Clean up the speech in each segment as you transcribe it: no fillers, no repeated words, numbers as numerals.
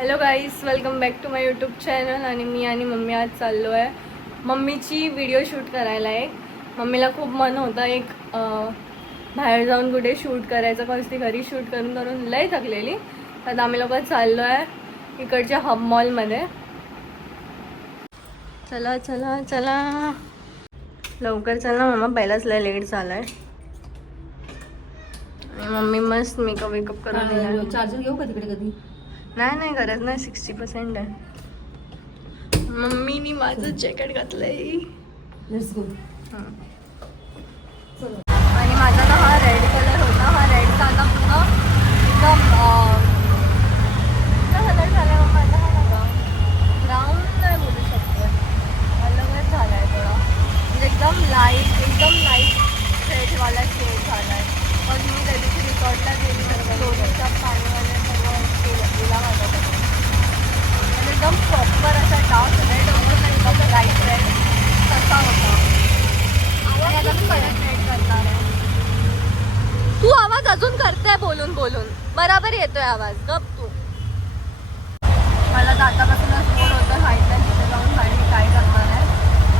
Hello guys, welcome back to my YouTube channel. आणि मी आणि मम्मी आज चाललो आहे मम्मीची व्हिडिओ शूट करायला. मम्मीला खूप मन होतं बाहेर जाऊन कुठे शूट करायचं, पण ती घरी शूट करून करून लय थकलेली. तर आम्ही लोक चाललो आहे इकडच्या हब मॉलमध्ये. चला चला चला लवकर चला मम्मा, पहिलाच लय लेट झाला आहे. मम्मी मस्त मेकअप वेकअप करून. चार्जर घेऊ का तिकडे कधी? नाही गरज नाही, 60% आहे. मम्मीनी माझं जॅकेट घातलंय. Let's go. आणि माझा ना हा रेड कलर होता. हा रेडचा आता पूर्ण एकदम कलर झाला आहे. माझा हा ना ब्राऊन नाही बोलू शकतो, अलगच झाला आहे थोडा. म्हणजे एकदम लाईट रेडवाला शेड झाला आहे. पण मी त्या दिवशी रिसॉर्टला गेली लोणीच्या पाणीवाले सगळं केला माझा. एकदम प्रॉपर असा डार्क रेड होता ना, एकदम लाईट रेड तसा होता. आणि आता मी परत रेड करणार आहे. तू आवाज अजून करतेय बोलून बोलून, बराबर येतोय आवाज. गप तू. मला तर आतापासूनच बोर होतं माहित नाही तिथे जाऊन गाडी काय करणार आहे.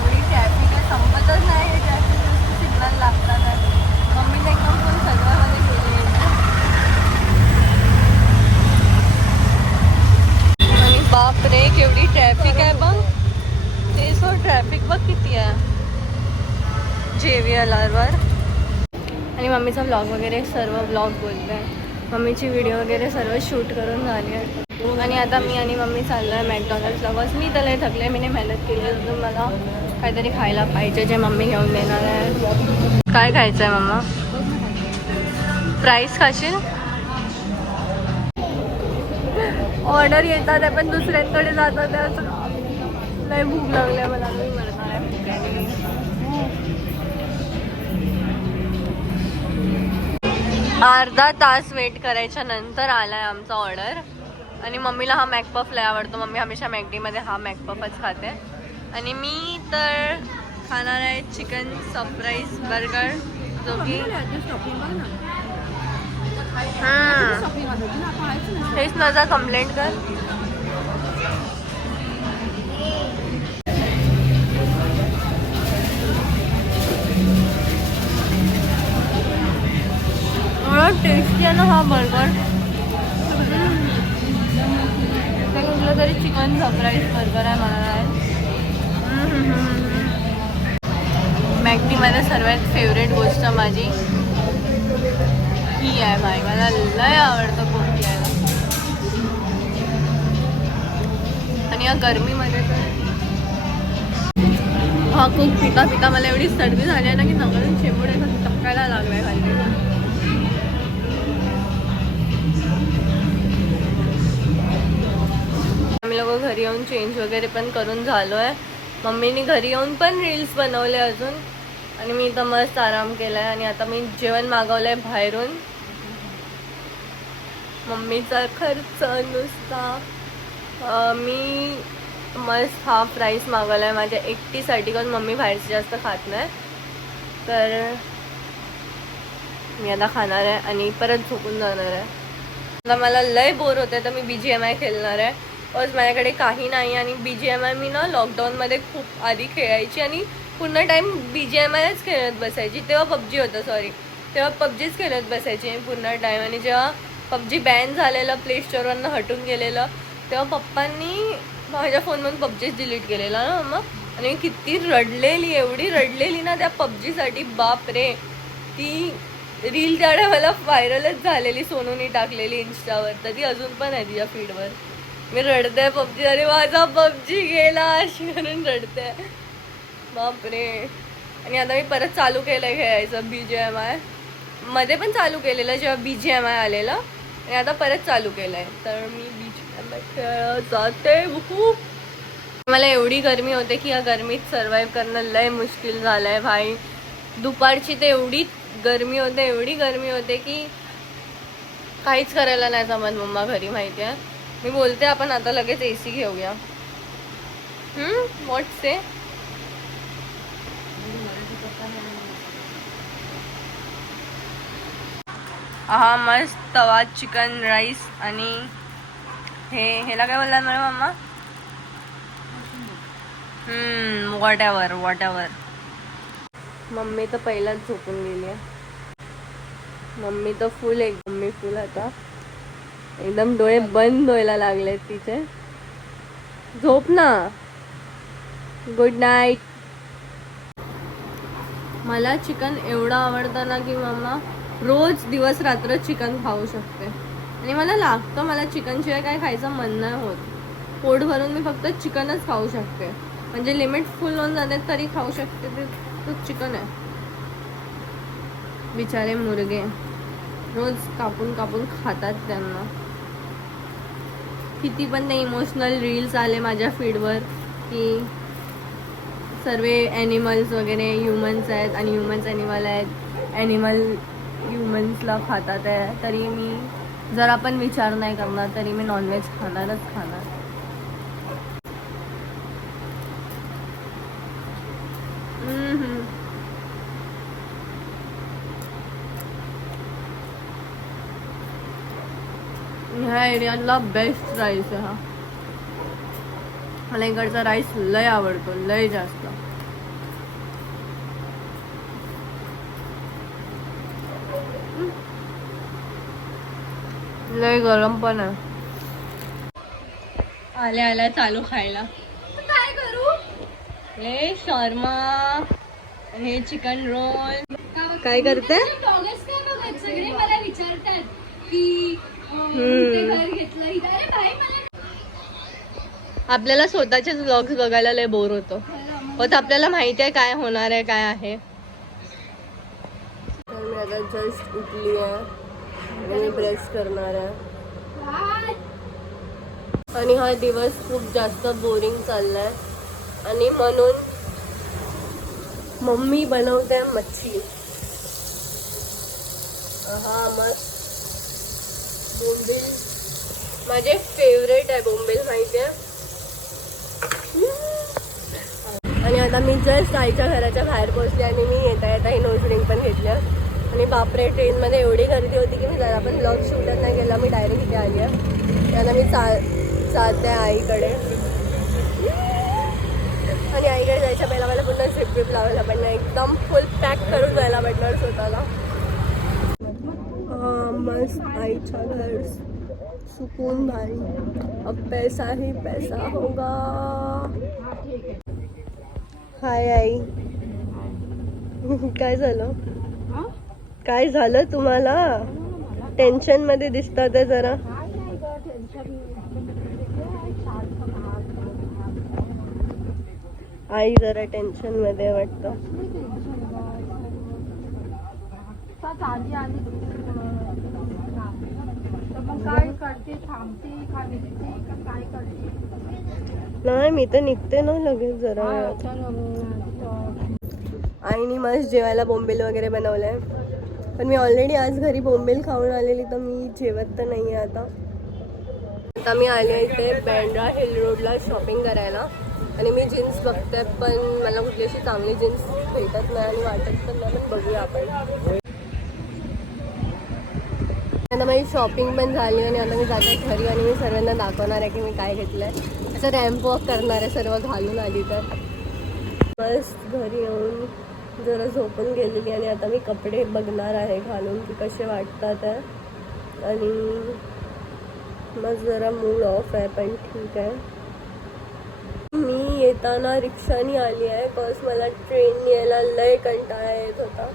एवढी ट्रॅफिक आहे, संपतच नाही हे ट्रॅफिक. सिग्नल लागतात आहे. मम्मीने एकदम फुल सगळ्यामध्ये गेली आणि बाप रे केवढी ट्रॅफिक आहे बघ. ते सो ट्रॅफिक बघ किती आहे JVLR वर. आणि मम्मीचा व्लॉग वगैरे सर्व व्लॉग बोलतो आहे. मम्मीची व्हिडिओ वगैरे सर्व शूट करून झाली आहे. आणि आता मी आणि मम्मी चाललो आहे मॅकडॉनल्ड्सला. बस मी त्याला थकले, मीने मेहनत केली आहे. अजून मला काहीतरी खायला पाहिजे जे मम्मी घेऊन देणार आहे. काय खायचं आहे मम्मा? प्राईस खाशील? ऑर्डर येतात आहे पण दुसऱ्यांकडे जातात. त्याचं नाही भूक लागली मला. मी म्हणणार आहे अर्धा तास वेट करायच्या नंतर आलाय आमचा ऑर्डर. आणि मम्मीला हा मॅकपफ लय आवडतो. मम्मी हमेशा मॅकडीमध्ये हा मॅकपफच खाते. आणि मी तर खाणार आहे चिकन सरप्राईज बर्गर, जो की हेच माझा कंप्लेंट कर. टेस्टी आहे ना हा बर्गर. ते कुठलं तरी चिकन सरप्राईज बर्गर आहे मला. मॅकडीमध्ये सर्वात फेवरेट गोष्ट माझी ही आहे भाई. मला लय आवडतं खूप घ्यायला. आणि या गरमीमध्ये तर हा खूप पिता मला एवढी सर्दी झाली आहे ना की नकळून शेंबूड असं टपकायला लागलाय खाली. आम्ही लोक घरी येऊन चेंज वगैरे पण करून झालो आहे. मम्मीनी घरी येऊन पण रील्स बनवले अजून. आणि मी तर मस्त आराम केलाय. आणि आता मी जेवण मागवलंय बाहेरून. मम्मीचा खर्च नुसता. मी मस्त हाफ राईस मागवलाय माझ्या एकटीसाठी, कारण मम्मी बाहेरचं जास्त खात नाही. तर मी आता खाणार आहे आणि परत झोपून जाणार आहे. आता मला लय बोर होते तर मी BGMI खेळणार आहे. बस माझ्याकडे काही नाही. आणि BGMI मी ना लॉकडाऊनमध्ये खूप आधी खेळायची आणि पूर्ण टाईम BGMIच खेळत बसायची. तेव्हा PUBG होतं, सॉरी, तेव्हा PUBGच खेळत बसायची पूर्ण टाईम. आणि जेव्हा PUBG बॅन झालेलं, प्ले स्टोअरवरनं हटून गेलेलं, तेव्हा पप्पांनी माझ्या फोनमधून PUBGच डिलीट केलेला ना मग. आणि मी किती रडलेली, एवढी रडलेली ना त्या PUBGसाठी. बाप रे, ती रील त्यावेळेला मला व्हायरलच झालेली, सोनूनी टाकलेली इंस्टावर. तर ती अजून पण आहे तिच्या फीडवर. मी रडते PUBG, अरे माझा PUBG गेला अशी करून रडते. बापरे. आणि आता मी परत चालू केलंय खेळायचं BGMI. मध्ये पण चालू केलेलं जेव्हा BGMI आलेलं, आणि आता परत चालू केलंय. तर मी BGMI खेळत जाते खूप. मला एवढी गरमी होते की या गरमीत सर्वाईव्ह करणं लय मुश्किल झालंय भाई. दुपारची ते एवढी गरमी होते की काहीच करायला नाही जमत मम्मा घरी, माहिती आहे. मी बोलते आपण आता लगेच AC घेऊया. व्हॉट से? हा मस्त तवा चिकन राईस आणि ह्याला काय बोलला मम्मा? What ever. मम्मी तर पहिलाच झोपून गेली आहे. मम्मी तर फुल आता एकदम डोळे बंद व्हायला लागले तिचे. झोप ना. Good night. मला चिकन एवढं आवडतं ना की मम्मा रोज दिवस रात्र चिकन खाऊ शकते. आणि मला लागतं, मला चिकन शिवाय काय खायचं मन नाही होत. पोट भरून मी फक्त चिकनच खाऊ शकते. म्हणजे लिमिट फुल होऊन जाते तरी खाऊ शकते. ते चिकन आहे. बिचारे मुर्गे रोज कापून कापून खातात त्यांना. किती पण ते इमोशनल रील्स आले माझ्या फीडवर की सर्व ॲनिमल्स वगैरे ह्युमन्स आहेत आणि ह्युमन्स ॲनिमल आहेत. ॲनिमल ह्युमन्सला खातात आहे, तरी मी जरा पण विचार नाही करणार, तरी मी नॉनव्हेज खाणारच खाणार. ह्या एरियाला बेस्ट राईस आहे हा. मला इकडचा राईस लय आवडतो, लय जास्त. लय गरम पण आहे. आल्या चालू खायला. काय करू? हे शॉर्मा, हे चिकन रोल. काय करते? सगळे मला विचारतात की घर घेतलं. आपल्याला स्वतःचेच व्लॉग्स बघायला लय बोर होतो. पण आपल्याला माहिती आहे काय होणार आहे, काय आहे. तर मी आता जस्ट उठली आहे आणि ब्रश करणार आहे. आणि हा दिवस खूप जास्त बोरिंग चाललाय आणि म्हणून मम्मी बनवते मच्छी. हा मस्त बोंबील, माझे फेवरेट आहे बोंबील, माहिती आहे. आणि आता मी जस्ट आईच्या घराच्या बाहेर पोहोचले आणि मी येता ही नोज रिंग पण घेतलं. आणि बापरे, ट्रेनमध्ये एवढी गर्दी होती की मी जरा पण ब्लॉग शूटच नाही केला. मी डायरेक्ट इथे आली आहे. आता मी जाते आईकडे. आणि आईकडे जायच्या पहिला मला पुन्हा झिप लावायला पडणार. एकदम फुल पॅक करून जायला पडणार स्वतःला. मस्त आईच्या घर, सुकून भाई. अब पैसा ही पैसा होगा. हाय आई. काय झालं? काय झालं तुम्हाला? टेन्शन मध्ये दिसतात आहे जरा. आई जरा टेन्शन मध्ये वाटतं. नाही, मी तर निघते ना लगेच जरा. आईने मस्त जेवायला बोंबील वगैरे बनवलंय. पण मी ऑलरेडी आज घरी बोंबील खाऊन आलेली, तर मी जेवत तर नाही आहे आता मी आले इथे बँड्रा हिल रोडला शॉपिंग करायला. आणि मी जीन्स बघते, पण मला कुठली अशी चांगली जीन्स भेटत नाही आणि वाटत पण नाही. पण बघूया आपण. आता माझी शॉपिंग पण झाली आणि आता मी जाते घरी आणि मी सर्वांना दाखवणार आहे की मी काय घेतलं आहे. असं रॅम्प वॉक करणार आहे सर्व घालून आली तर. मस्त घरी येऊन जरा झोपून गेलेली आणि आता मी कपडे बघणार आहे घालून की कसे वाटतात आहे. आणि मग जरा मूड ऑफ आहे, पण ठीक आहे. मी येताना रिक्षानी आली आहे, बिकॉज मला ट्रेन यायला लय कंटाळा येत होता.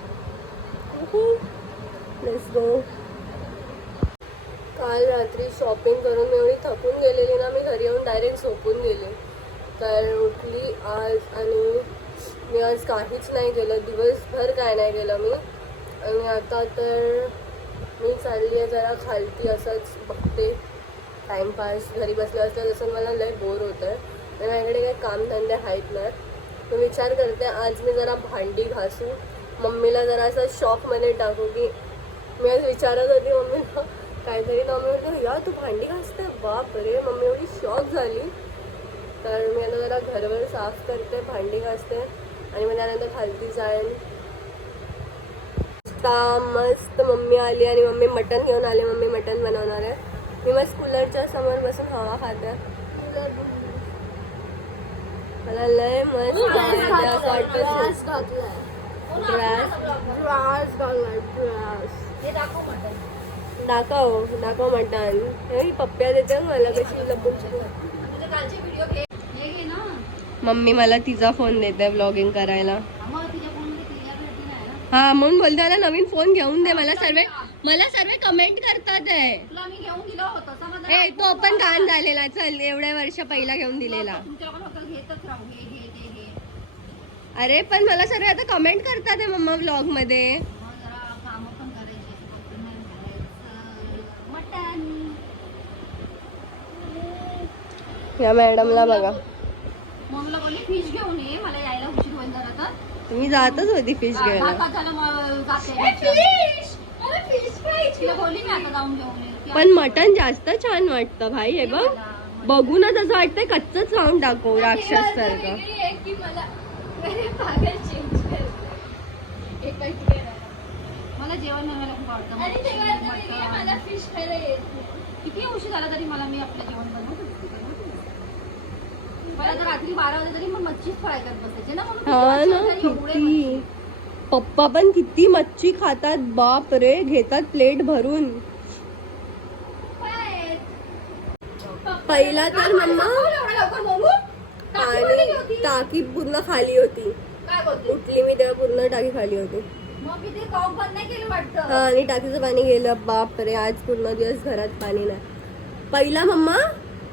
Let's go. काल रात्री शॉपिंग करून मी एवढी थकून गेलेली ना, मी घरी येऊन डायरेक्ट झोपून गेले. तर उठली आज आणि मी आज काहीच नाही केलं, दिवसभर काय नाही केलं मी. आणि आता तर मी चालली आहे जरा खालती, असंच बघते टाईमपास. घरी बसल्या असल्या जसं मला लय बोर होतं आहे आणि माझ्याकडे काही कामधंदे आहेत ना. तर विचार करते आज मी जरा भांडी घासू, मम्मीला जरा असं शॉकमध्ये टाकू. की मी आज विचारत होती मम्मीला काहीतरी, ना मम्मी म्हटलं या तू भांडी घासते, बाप रे. मम्मी एवढी शॉक झाली. तर मी आता जरा घरवर साफ करते, भांडी घासते आणि मग त्यानंतर खालती जाईन. मस्त मम्मी आली आणि मम्मी मटण घेऊन आले. मम्मी मटण बनवणार आहे. मी मस्त कूलरच्या समोर बसून हवा खाते. मला लय मस्त म्हणजे असं वाटतं दाखव मटण. हे पप्प्या देते मला कशी लपून. हे घे ना. मम्मी मला तिचा फोन देते व्लॉगिंग करायला. मग तिच्या फोनमध्ये क्लिअर भेटली नाही ना. हा म्हणून बोलते मला नवीन फोन घेऊन दे. मला सर्व कमेंट करतात आहे. तुला मी घेऊन दिलं होतं समजलं. ए तो पण कान झालेला. चल एवढ्या वर्ष पहिला घेऊन दिलेला. तुमच्या लोकांना फक्त घेतच राहू. हे घे ते घे. अरे पण मला सर्व आता कमेंट करतात आहे मम्मा व्लॉग मध्ये. मग जरा कामं पण करायची. फक्त नाही करायचं. मटण. या मॅडमला बघा. मम्मीला बोलली फिश घेऊन ये. मला यायला उशीर होईल जरा तर. तुम्ही जातच होती फिश घ्यायला. तिला बोलली मी आता जाऊन घेऊन ये. पण मटन जास्त छान वाटतं भाई. हे बघ बघूनच असं वाटतंय कच्चच खाऊन टाकू राक्षस सारखं. मला जेवण बनवायला खूप आवडतं. किती उशीर झाला तरी मला मी आपलं जेवण बनवत मला तर रात्री 12 वाजता तरी मग मच्छीच फ्राय करत बसायचे ना. म्हणून हा किती ना मच्छी होत्या, एवढे किती. पप्पा पण किती मच्छी खातात. बाप रे घेतात प्लेट भरून. पहिला तर मम्मा आणि टाकी पूर्ण खाली होती. उठली मी तेव्हा पूर्ण टाकी खाली होती. मग मी ते कॉक बंद नाही केलं वाटतं. हा आणि टाकीचं पाणी गेलं. बाप रे आज पूर्ण दिवस घरात पाणी नाही. पहिला मम्मा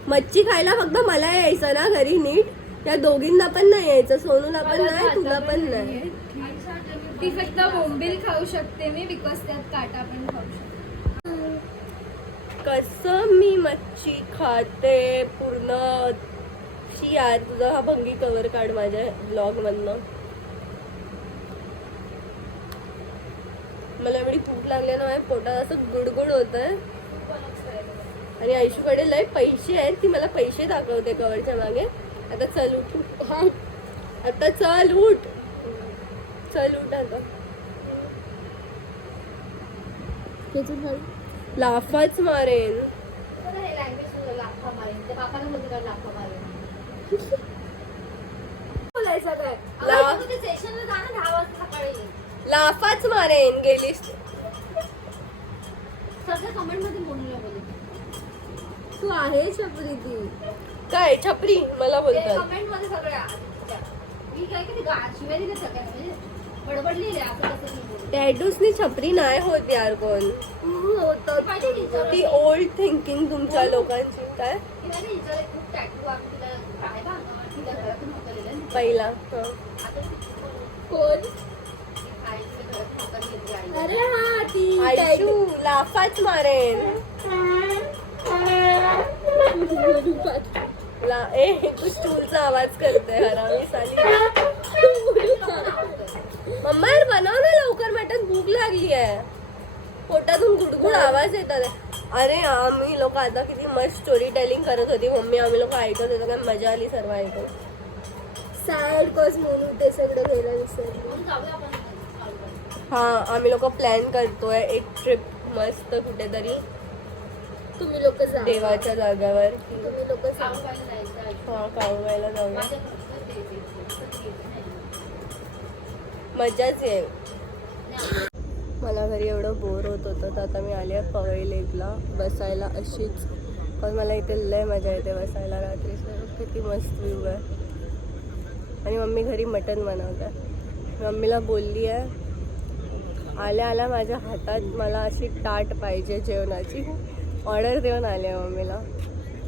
मच्छी खायला फक्त मला यायचं ना घरी नीट. त्या दोघींना पण नाही यायचं. सोनूला पण नाही तुला पण नाही. ती फक्त बोंबील खाऊ शकते मी बिकॉज त्यात काटा पण खाऊ शकते. कसं मी मच्छी खाते पूर्ण. शी यार तुझा हा भंगी कवर काढ माझ्या ब्लॉग मधनं. मला एवढी भूक लागली ना माझ्या पोटात असं गुडगुड होत आहे. आणि आयशूकडे लय पैसे आहेत. ती मला पैसे दाखवते कवरच्या मागे. आता चल उठ. आता चल उठ. चल उठ आता. लाफाच मारेन. बोलायचं काय लाफाच मारेन गेलीस. सगळ्या कमेंट मध्ये बोलूया बोलू. तू आहे छपरी. ती काय छपरी मला बोलतात कमेंट मध्ये सगळ्या. मी काय की शिवाय दिले सगळ्या म्हणजे बडबडलेले असं कसं नाही बोलू. टॅटूसनी छपरी नाही होत यार कोण. ती ओल्ड थिंकिंग तुमच्या लोकांची. काय पहिला कोण. अरे हा ती आयशू लाफाच मारेन. ए तू स्टूलचा आवाज करते हरामी साली. मम्मा यार बनव ना लवकर मटण. भूक लागली आहे. पोटातून गुडगुड आवाज येतात. अरे आम्ही लोक आता किती मस्त स्टोरी टेलिंग करत होती मम्मी. आम्ही लोक ऐकत होतो. काय मजा आली सर्व ऐकून. सॅड कॉज म्हणून ते सगळं घ्यायला विसरली. हा आम्ही लोक प्लॅन करतोय एक ट्रिप मस्त कुठेतरी. तुम्ही लोक देवाच्या जाग्यावर. तुम्ही लोक हा काळूबाईला जाऊया. मजाच येईल. मला घरी एवढं बोर होत होतं तर आता मी आले आहे पवई लेकला बसायला अशीच. पण मला इथे लय मजा येते बसायला. रात्री किती मस्त व्ह्यू आहे. आणि मम्मी घरी मटण बनवत आहे. मम्मीला बोलली आहे आल्या आल्या माझ्या हातात मला अशी ताट पाहिजे जेवणाची. ऑर्डर देऊन आली आहे मम्मीला.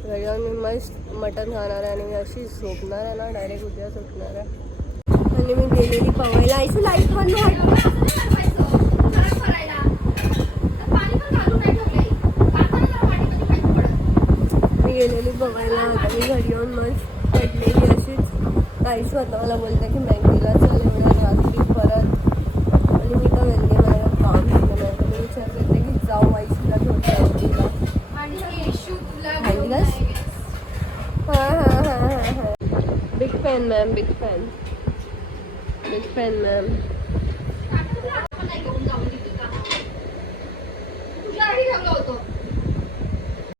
घरी जाऊन मी मस्त मटण खाणार आहे. आणि मी अशी झोपणार आहे ना डायरेक्ट उद्या झोपणार आहे. आणि मी गेलेली पवईला. आईचं लाईट बंद मी गेलेली बघायला. आता मी घरी येऊन मस्त पडलेली अशीच. काहीच स्वतः मला बोलते की मॅगीला चल एवढ्या रात्री परत. आणि मी तर वेल्ली माझ्या काम केलं नाही. तर मी विचार करते की जाऊ आईशीला घेऊन जाऊ तिला. हां big fan ma'am. Big fan ma'am.